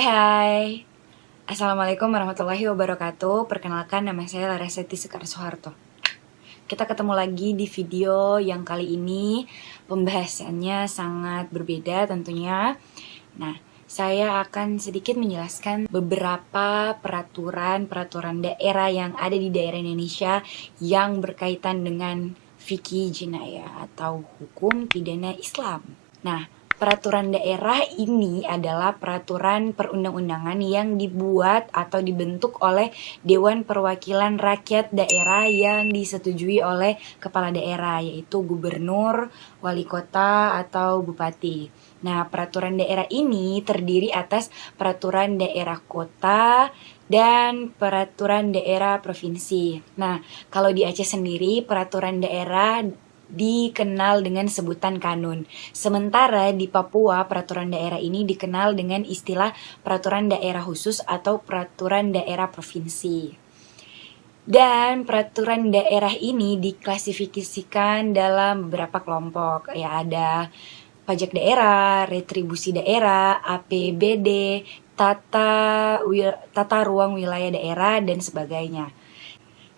Hai. Assalamualaikum warahmatullahi wabarakatuh. Perkenalkan, nama saya Laraseti Sekar Soeharto. Kita ketemu lagi di video yang kali ini pembahasannya sangat berbeda tentunya. Nah, saya akan sedikit menjelaskan beberapa peraturan daerah yang ada di daerah Indonesia yang berkaitan dengan fikih jinayah atau hukum pidana Islam. Nah, peraturan daerah ini adalah peraturan perundang-undangan yang dibuat atau dibentuk oleh Dewan Perwakilan Rakyat Daerah yang disetujui oleh kepala daerah, yaitu gubernur, wali kota, atau bupati. Nah, peraturan daerah ini terdiri atas peraturan daerah kota dan peraturan daerah provinsi. Nah, kalau di Aceh sendiri, peraturan daerah dikenal dengan sebutan kanun. Sementara di Papua, peraturan daerah ini dikenal dengan istilah peraturan daerah khusus atau peraturan daerah provinsi. Dan peraturan daerah ini diklasifikasikan dalam beberapa kelompok. Ya, ada pajak daerah, retribusi daerah, APBD, tata ruang wilayah daerah, dan sebagainya.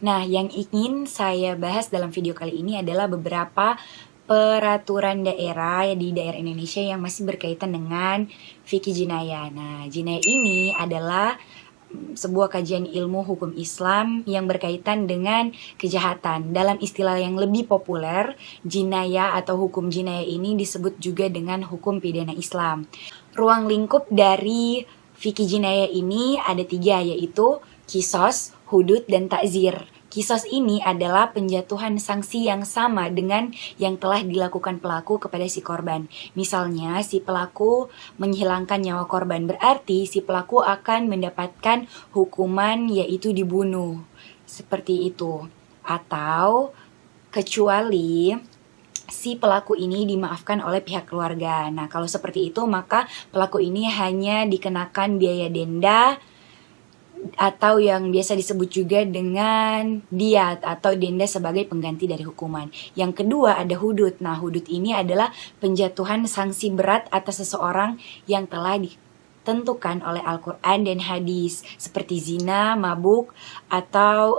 Nah, yang ingin saya bahas dalam video kali ini adalah beberapa peraturan daerah di daerah Indonesia yang masih berkaitan dengan fikih jinayah. Nah, jinayah ini adalah sebuah kajian ilmu hukum Islam yang berkaitan dengan kejahatan. Dalam istilah yang lebih populer, jinayah atau hukum jinayah ini disebut juga dengan hukum pidana Islam. Ruang lingkup dari fikih jinayah ini ada 3, yaitu kisos, hudud, dan takzir. Kisos ini adalah penjatuhan sanksi yang sama dengan yang telah dilakukan pelaku kepada si korban. Misalnya, si pelaku menghilangkan nyawa korban, berarti si pelaku akan mendapatkan hukuman yaitu dibunuh. Seperti itu. Atau kecuali si pelaku ini dimaafkan oleh pihak keluarga. Nah, kalau seperti itu maka pelaku ini hanya dikenakan biaya denda atau yang biasa disebut juga dengan diat atau denda sebagai pengganti dari hukuman. Yang kedua ada hudud. Nah, hudud ini adalah penjatuhan sanksi berat atas seseorang yang telah ditentukan oleh Al-Quran dan hadis, seperti zina, mabuk, atau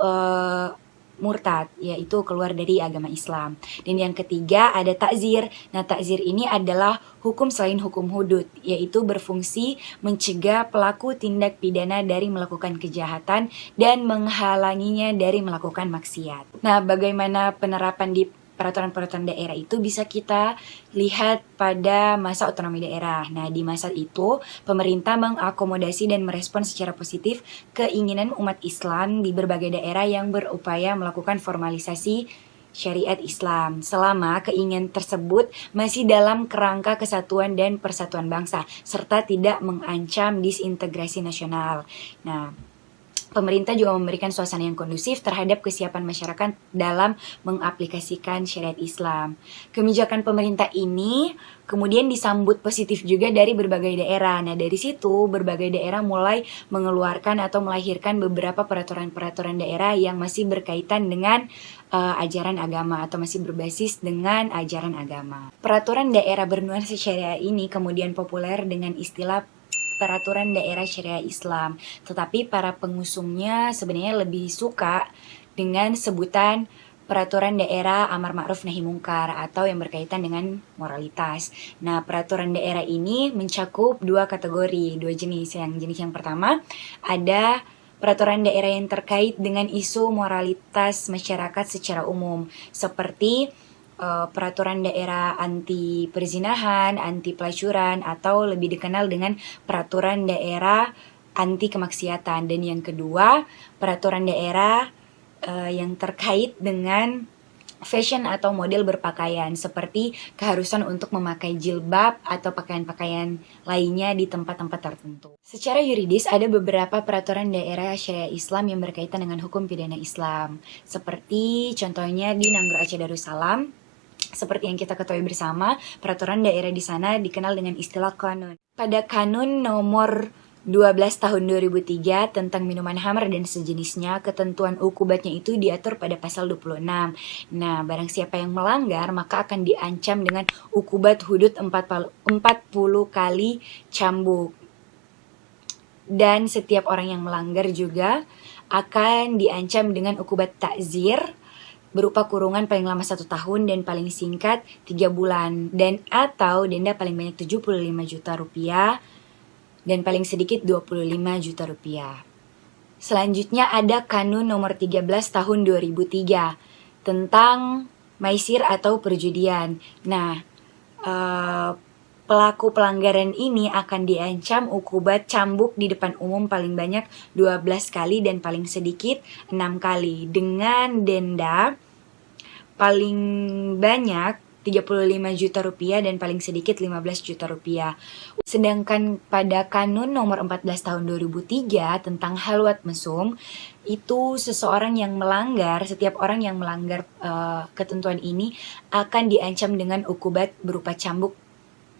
murtad, yaitu keluar dari agama Islam. Dan yang ketiga ada takzir. Nah, takzir ini adalah hukum selain hukum hudud, yaitu berfungsi mencegah pelaku tindak pidana dari melakukan kejahatan dan menghalanginya dari melakukan maksiat. Nah, bagaimana penerapan di peraturan-peraturan daerah itu bisa kita lihat pada masa otonomi daerah. Nah, di masa itu pemerintah mengakomodasi dan merespon secara positif keinginan umat Islam di berbagai daerah yang berupaya melakukan formalisasi syariat Islam, selama keinginan tersebut masih dalam kerangka kesatuan dan persatuan bangsa serta tidak mengancam disintegrasi nasional. Nah, pemerintah juga memberikan suasana yang kondusif terhadap kesiapan masyarakat dalam mengaplikasikan syariat Islam. Kebijakan pemerintah ini kemudian disambut positif juga dari berbagai daerah. Nah, dari situ berbagai daerah mulai mengeluarkan atau melahirkan beberapa peraturan-peraturan daerah yang masih berkaitan dengan ajaran agama atau masih berbasis dengan ajaran agama. Peraturan daerah bernuansa syariah ini kemudian populer dengan istilah peraturan daerah syariah Islam, tetapi para pengusungnya sebenarnya lebih suka dengan sebutan peraturan daerah amar ma'ruf nahi mungkar atau yang berkaitan dengan moralitas. Nah, peraturan daerah ini mencakup 2 kategori, 2 jenis. Jenis yang pertama ada peraturan daerah yang terkait dengan isu moralitas masyarakat secara umum, seperti peraturan daerah anti perzinahan, anti pelacuran, atau lebih dikenal dengan peraturan daerah anti kemaksiatan. Dan yang kedua, peraturan daerah yang terkait dengan fashion atau model berpakaian, seperti keharusan untuk memakai jilbab atau pakaian-pakaian lainnya di tempat-tempat tertentu. Secara yuridis ada beberapa peraturan daerah syariah Islam yang berkaitan dengan hukum pidana Islam, seperti contohnya di Nanggroe Aceh Darussalam. Seperti yang kita ketahui bersama, peraturan daerah di sana dikenal dengan istilah kanun. Pada kanun nomor 12 tahun 2003 tentang minuman khamr dan sejenisnya, ketentuan ukubatnya itu diatur pada pasal 26. Nah, barang siapa yang melanggar maka akan diancam dengan ukubat hudud 40 kali cambuk. dan setiap orang yang melanggar juga akan diancam dengan ukubat ta'zir berupa kurungan paling lama 1 tahun dan paling singkat 3 bulan dan atau denda paling banyak 75 juta rupiah dan paling sedikit 25 juta rupiah. Selanjutnya ada Kanun nomor 13 tahun 2003 tentang maisir atau perjudian. Nah, pelaku pelanggaran ini akan diancam ukubat cambuk di depan umum paling banyak 12 kali dan paling sedikit 6 kali dengan denda paling banyak 35 juta rupiah dan paling sedikit 15 juta rupiah. Sedangkan pada Kanun nomor 14 tahun 2003 tentang halwat mesum, itu seseorang yang melanggar, setiap orang yang melanggar ketentuan ini akan diancam dengan ukubat berupa cambuk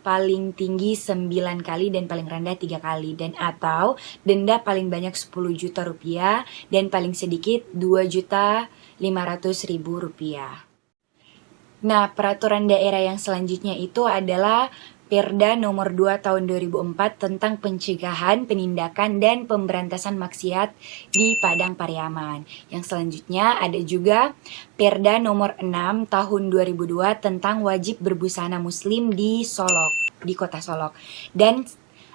paling tinggi 9 kali dan paling rendah 3 kali dan atau denda paling banyak 10 juta rupiah dan paling sedikit 2.500.000 rupiah. Nah, peraturan daerah yang selanjutnya itu adalah Perda nomor 2 tahun 2004 tentang pencegahan, penindakan, dan pemberantasan maksiat di Padang Pariaman. Yang selanjutnya ada juga Perda nomor 6 tahun 2002 tentang wajib berbusana muslim di Solok, di kota Solok. Dan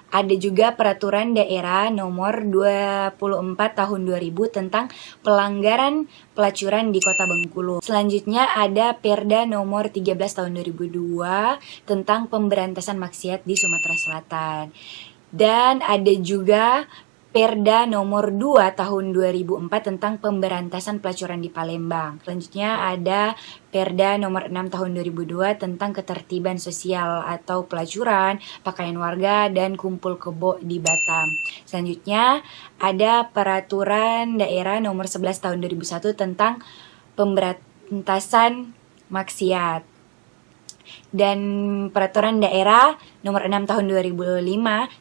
ada juga peraturan daerah nomor 24 tahun 2000 tentang pelanggaran pelacuran di kota Bengkulu. Selanjutnya ada Perda nomor 13 tahun 2002 tentang pemberantasan maksiat di Sumatera Selatan. Dan ada juga Perda nomor 2 tahun 2004 tentang pemberantasan pelacuran di Palembang. Selanjutnya ada Perda nomor 6 tahun 2002 tentang ketertiban sosial atau pelacuran, pakaian warga, dan kumpul kebo di Batam. Selanjutnya ada Peraturan Daerah nomor 11 tahun 2001 tentang pemberantasan maksiat. Dan Peraturan Daerah nomor 6 tahun 2005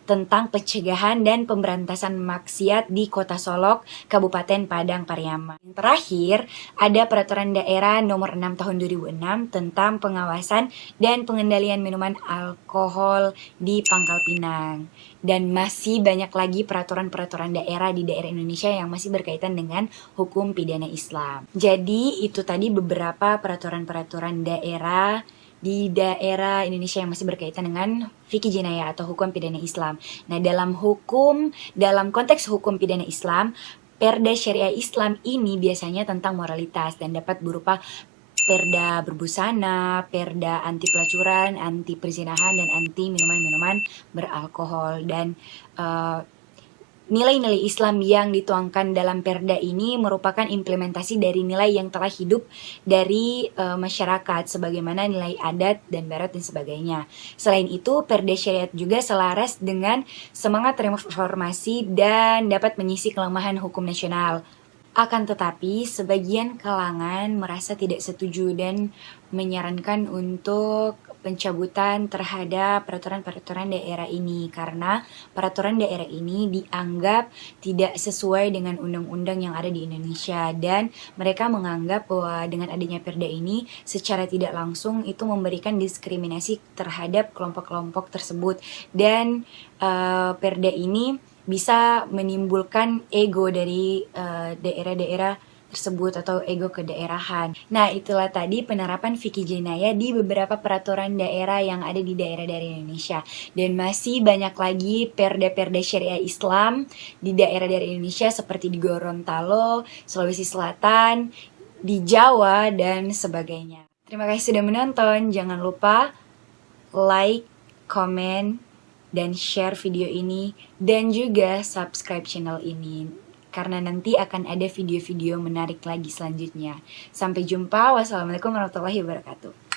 tentang pencegahan dan pemberantasan maksiat di Kota Solok, Kabupaten Padang Pariaman. Yang terakhir, ada Peraturan Daerah nomor 6 tahun 2006 tentang pengawasan dan pengendalian minuman alkohol di Pangkal Pinang. Dan masih banyak lagi peraturan-peraturan daerah di daerah Indonesia yang masih berkaitan dengan hukum pidana Islam. Jadi itu tadi beberapa peraturan-peraturan daerah di daerah Indonesia yang masih berkaitan dengan fikih jinayah atau hukum pidana Islam. Nah, dalam konteks hukum pidana Islam, Perda Syariah Islam ini biasanya tentang moralitas dan dapat berupa Perda berbusana, Perda anti pelacuran, anti perzinahan, dan anti minuman-minuman beralkohol. Dan nilai-nilai Islam yang dituangkan dalam Perda ini merupakan implementasi dari nilai yang telah hidup dari masyarakat, sebagaimana nilai adat dan barat dan sebagainya. Selain itu, Perda Syariat juga selaras dengan semangat reformasi dan dapat mengisi kelemahan hukum nasional. Akan tetapi, sebagian kalangan merasa tidak setuju dan menyarankan untuk pencabutan terhadap peraturan-peraturan daerah ini karena peraturan daerah ini dianggap tidak sesuai dengan undang-undang yang ada di Indonesia, dan mereka menganggap bahwa dengan adanya Perda ini secara tidak langsung itu memberikan diskriminasi terhadap kelompok-kelompok tersebut, dan Perda ini bisa menimbulkan ego dari daerah-daerah tersebut atau ego kedaerahan. Nah, itulah tadi penerapan fikih jinayah di beberapa peraturan daerah yang ada di daerah-daerah Indonesia. Dan masih banyak lagi perda-perda syariah Islam di daerah-daerah Indonesia seperti di Gorontalo, Sulawesi Selatan, di Jawa, dan sebagainya. Terima kasih sudah menonton. Jangan lupa like, komen, dan share video ini, dan juga subscribe channel ini karena nanti akan ada video-video menarik lagi selanjutnya. Sampai jumpa. Wassalamualaikum warahmatullahi wabarakatuh.